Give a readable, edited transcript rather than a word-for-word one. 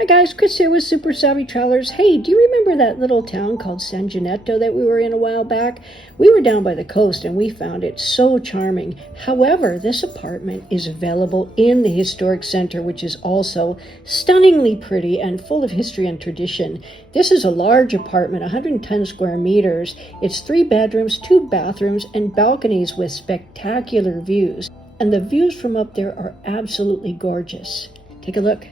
Hi guys, Chris here with Super Savvy Travelers. Hey, do you remember that little town called Sangineto that we were in a while back? We were down by the coast and we found it so charming. However, this apartment is available in the historic center, which is also stunningly pretty and full of history and tradition. This is a large apartment, 110 square meters. It's 3 bedrooms, 2 bathrooms, and balconies with spectacular views. And the views from up there are absolutely gorgeous. Take a look.